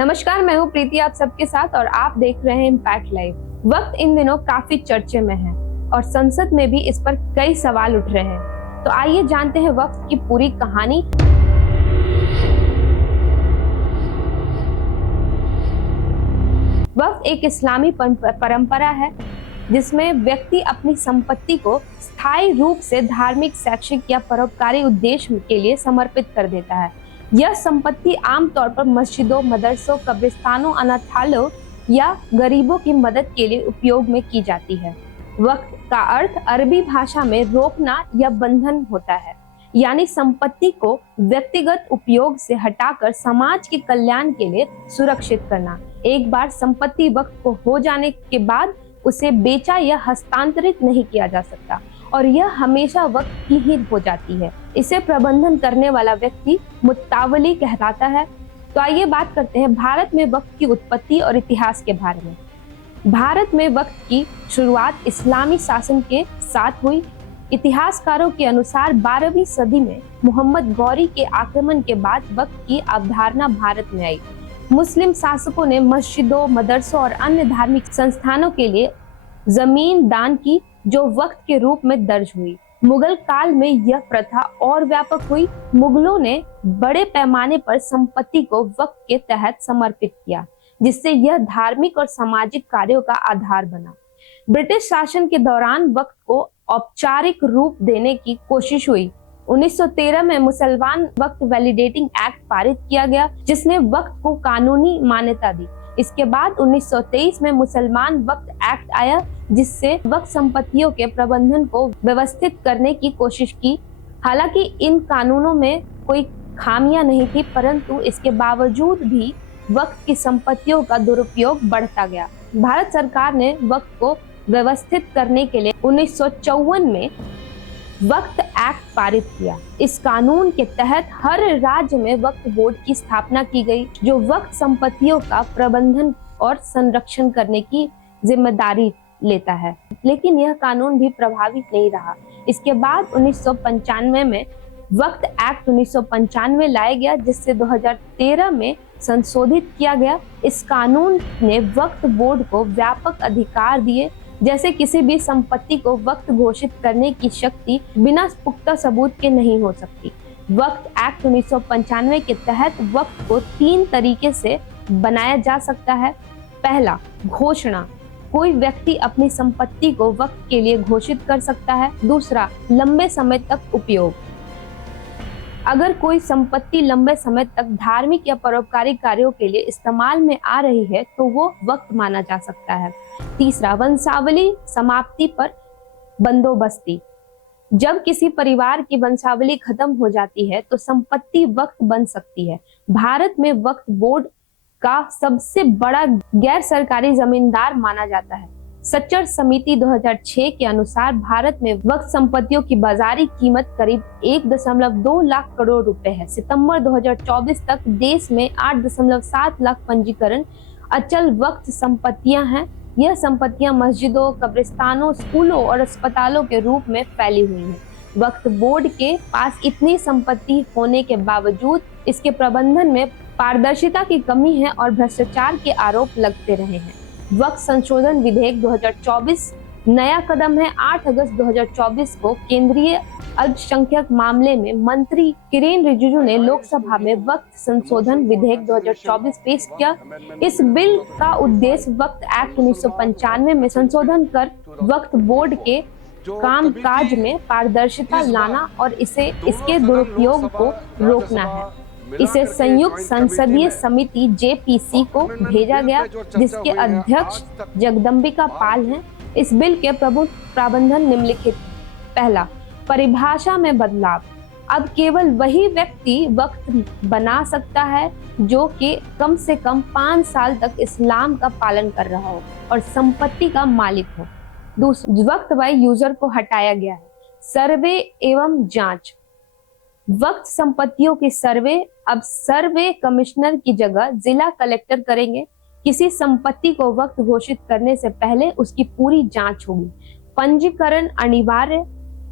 नमस्कार, मैं हूँ प्रीति आप सबके साथ और आप देख रहे हैं इम्पैक्ट लाइव। वक्त इन दिनों काफी चर्चे में है और संसद में भी इस पर कई सवाल उठ रहे हैं। तो आइए जानते हैं वक्त की पूरी कहानी। वक्त एक इस्लामी परंपरा है जिसमें व्यक्ति अपनी संपत्ति को स्थायी रूप से धार्मिक, शैक्षिक या परोपकारी उद्देश्य के लिए समर्पित कर देता है। यह संपत्ति आमतौर पर मस्जिदों, मदरसों, कब्रिस्तानों, अनाथालयों या गरीबों की मदद के लिए उपयोग में की जाती है। वक्त का अर्थ अरबी भाषा में रोकना या बंधन होता है, यानी संपत्ति को व्यक्तिगत उपयोग से हटाकर समाज के कल्याण के लिए सुरक्षित करना। एक बार संपत्ति वक्त को हो जाने के बाद उसे बेचा या हस्तांतरित नहीं किया जा सकता और यह हमेशा वक्त की ही हो जाती है। इसे प्रबंधन करने वाला व्यक्ति मुत्तावली कहलाता है। तो आइए बात करते हैं भारत में वक्त की उत्पत्ति और इतिहास के बारे में। भारत में वक्त की शुरुआत इस्लामी शासन के साथ हुई। इतिहासकारों के अनुसार 12वीं सदी में मोहम्मद गौरी के आक्रमण के बाद वक्त की अवधारणा भारत में आई। मुस्लिम शासकों ने मस्जिदों, मदरसों और अन्य धार्मिक संस्थानों के लिए जमीन दान की, जो वक्त के रूप में दर्ज हुई। मुगल काल में यह प्रथा और व्यापक हुई। मुगलों ने बड़े पैमाने पर संपत्ति को वक्त के तहत समर्पित किया, जिससे यह धार्मिक और सामाजिक कार्यों का आधार बना। ब्रिटिश शासन के दौरान वक्त को औपचारिक रूप देने की कोशिश हुई। 1913 में मुसलमान वक्त वैलिडेटिंग एक्ट पारित किया गया, जिसने वक्त को कानूनी मान्यता दी। इसके बाद 1923 में मुसलमान वक्त एक्ट आया, जिससे वक्त संपत्तियों के प्रबंधन को व्यवस्थित करने की कोशिश की। हालांकि इन कानूनों में कोई खामियां नहीं थी, परंतु इसके बावजूद भी वक्त की संपत्तियों का दुरुपयोग बढ़ता गया। भारत सरकार ने वक्त को व्यवस्थित करने के लिए 1954 में वक्त एक्ट पारित किया। इस कानून के तहत हर राज्य में वक्त बोर्ड की स्थापना की गई, जो वक्त संपत्तियों का प्रबंधन और संरक्षण करने की जिम्मेदारी लेता है। लेकिन यह कानून भी प्रभावी नहीं रहा। इसके बाद 1995 में वक्त एक्ट 1995 लाया गया, जिससे 2013 में संशोधित किया गया। इस कानून ने वक्त बोर्ड को व्यापक अधिकार दिए, जैसे किसी भी संपत्ति को वक्त घोषित करने की शक्ति बिना पुख्ता सबूत के नहीं हो सकती। वक्त एक्ट 1995 के तहत वक्त को 3 तरीके से बनाया जा सकता है। पहला, घोषणा। कोई व्यक्ति अपनी संपत्ति को वक्त के लिए घोषित कर सकता है। दूसरा, लंबे समय तक उपयोग। अगर कोई संपत्ति लंबे समय तक धार्मिक या परोपकारी कार्यों के लिए इस्तेमाल में आ रही है तो वो वक्त माना जा सकता है। तीसरा, वंशावली समाप्ति पर बंदोबस्ती। जब किसी परिवार की वंशावली खत्म हो जाती है तो संपत्ति वक्त बन सकती है। भारत में वक्त बोर्ड का सबसे बड़ा गैर सरकारी जमींदार माना जाता है। सच्चर समिति 2006 के अनुसार भारत में वक्त संपत्तियों की बाजारी कीमत करीब 1.2 लाख करोड़ रुपए है। सितंबर 2024 तक देश में 8.7 लाख पंजीकरण अचल वक्त संपत्तियां हैं। यह संपत्तियां मस्जिदों, कब्रिस्तानों, स्कूलों और अस्पतालों के रूप में फैली हुई हैं। वक्त बोर्ड के पास इतनी संपत्ति होने के बावजूद इसके प्रबंधन में पारदर्शिता की कमी है और भ्रष्टाचार के आरोप लगते रहे हैं। वक्त संशोधन विधेयक 2024 नया कदम है। 8 अगस्त 2024 को केंद्रीय अल्पसंख्यक मामले में मंत्री किरेन रिजिजू ने लोकसभा में वक्त संशोधन विधेयक 2024 पेश किया। इस बिल का उद्देश्य वक्त एक्ट 1995 में संशोधन कर वक्त बोर्ड के कामकाज में पारदर्शिता लाना और इसके दुरुपयोग को रोकना है। इसे संयुक्त संसदीय समिति जेपीसी को भेजा गया, जिसके अध्यक्ष जगदम्बिका पाल हैं। इस बिल के प्रमुख प्रावधान निम्नलिखित। पहला, परिभाषा में बदलाव। अब केवल वही व्यक्ति वक्त बना सकता है जो कि कम से कम 5 साल तक इस्लाम का पालन कर रहा हो और संपत्ति का मालिक हो। दूसरा, वक्त बाय यूजर को हटाया गया है। सर्वे एवं जांच। वक्त संपत्तियों की सर्वे अब सर्वे कमिश्नर की जगह जिला कलेक्टर करेंगे। किसी संपत्ति को वक्त घोषित करने से पहले उसकी पूरी जांच होगी। पंजीकरण अनिवार्य,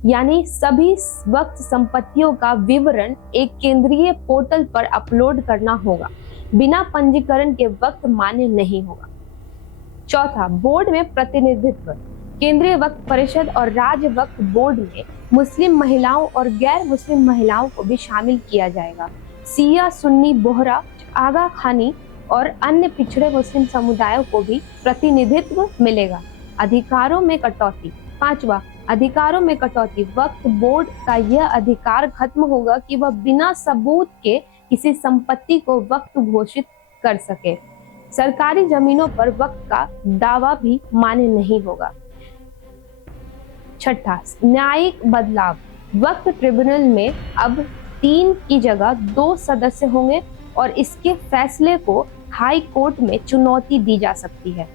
यानी सभी वक्त संपत्तियों का विवरण एक केंद्रीय पोर्टल पर अपलोड करना होगा। बिना पंजीकरण के वक्त मान्य नहीं होगा। चौथा, बोर्ड में प्रतिनिधित्व। केंद्रीय वक्फ परिषद और राज्य वक्फ बोर्ड में मुस्लिम महिलाओं और गैर मुस्लिम महिलाओं को भी शामिल किया जाएगा। सिया, सुन्नी, बोहरा, आगा खानी और अन्य पिछड़े मुस्लिम समुदायों को भी प्रतिनिधित्व मिलेगा। अधिकारों में कटौती। पांचवा, अधिकारों में कटौती। वक्फ बोर्ड का यह अधिकार खत्म होगा कि वह बिना सबूत के किसी संपत्ति को वक्फ घोषित कर सके। सरकारी जमीनों पर वक्फ का दावा भी मान्य नहीं होगा। छठा, न्यायिक बदलाव। वक्फ ट्रिब्यूनल में अब 3 की जगह 2 सदस्य होंगे और इसके फैसले को हाई कोर्ट में चुनौती दी जा सकती है।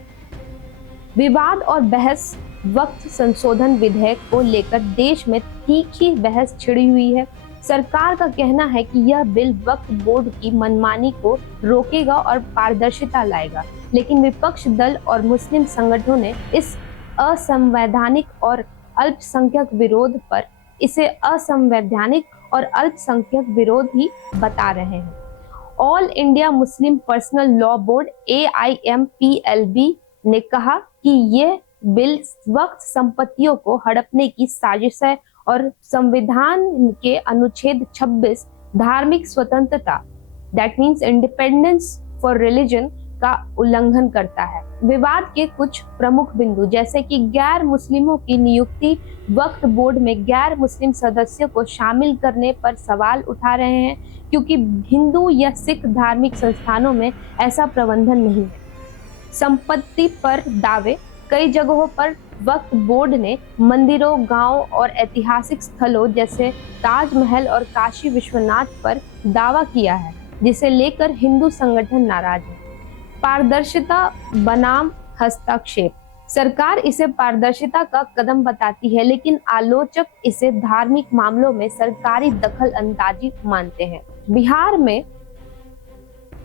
विवाद और बहस। वक्फ संशोधन विधेयक को लेकर देश में तीखी बहस छिड़ी हुई है। सरकार का कहना है कि यह बिल वक्फ बोर्ड की मनमानी को रोकेगा और पारदर्शिता लाएगा, लेकिन विपक्ष दल और मुस्लिम संगठनों ने इस असंवैधानिक और अल्पसंख्यक विरोध पर इसे असंवैधानिक और अल्पसंख्यक विरोध ही बता रहे हैं। All India Muslim personal law board AIMPLB ने कहा कि यह बिल वक्फ संपत्तियों को हड़पने की साजिश है और संविधान के अनुच्छेद 26 धार्मिक स्वतंत्रता that means independence for religion का उल्लंघन करता है। विवाद के कुछ प्रमुख बिंदु जैसे कि गैर मुस्लिमों की नियुक्ति। वक्फ बोर्ड में गैर मुस्लिम सदस्यों को शामिल करने पर सवाल उठा रहे हैं क्योंकि हिंदू या सिख धार्मिक संस्थानों में ऐसा प्रबंधन नहीं है। संपत्ति पर दावे। कई जगहों पर वक्फ बोर्ड ने मंदिरों, गांवों और ऐतिहासिक स्थलों जैसे ताजमहल और काशी विश्वनाथ पर दावा किया है, जिसे लेकर हिंदू संगठन नाराज है। पारदर्शिता बनाम हस्तक्षेप। सरकार इसे पारदर्शिता का कदम बताती है, लेकिन आलोचक इसे धार्मिक मामलों में सरकारी दखल अंदाजी मानते हैं। बिहार में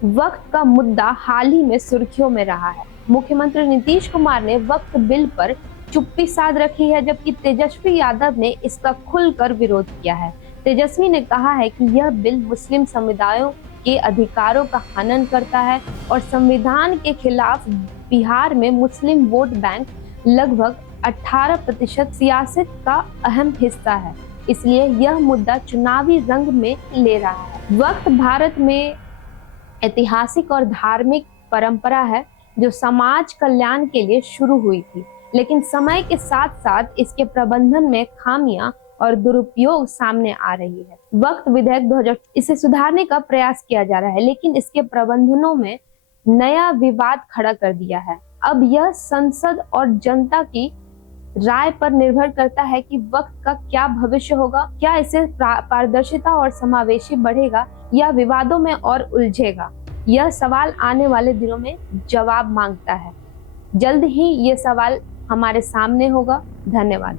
वक्फ का मुद्दा हाल ही में सुर्खियों में रहा है। मुख्यमंत्री नीतीश कुमार ने वक्फ बिल पर चुप्पी साध रखी है, जबकि तेजस्वी यादव ने इसका खुलकर विरोध किया है। तेजस्वी ने कहा है कि यह बिल मुस्लिम समुदायों के अधिकारों का हनन करता है और संविधान के खिलाफ। बिहार में मुस्लिम वोट बैंक लगभग 18% सियासत का अहम हिस्सा है, इसलिए यह मुद्दा चुनावी रंग में ले रहा है। वक्फ भारत में ऐतिहासिक और धार्मिक परंपरा है जो समाज कल्याण के लिए शुरू हुई थी, लेकिन समय के साथ साथ इसके प्रबंधन में खामियां और दुरुपयोग सामने आ रही है। वक्फ विधेयक 2000 इसे सुधारने का प्रयास किया जा रहा है, लेकिन इसके प्रबंधनों में नया विवाद खड़ा कर दिया है। अब यह संसद और जनता की राय पर निर्भर करता है कि वक्फ का क्या भविष्य होगा। क्या इसे पारदर्शिता और समावेशी बढ़ेगा या विवादों में और उलझेगा? यह सवाल आने वाले दिनों में जवाब मांगता है। जल्द ही ये सवाल हमारे सामने होगा। धन्यवाद।